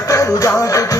తను జాడు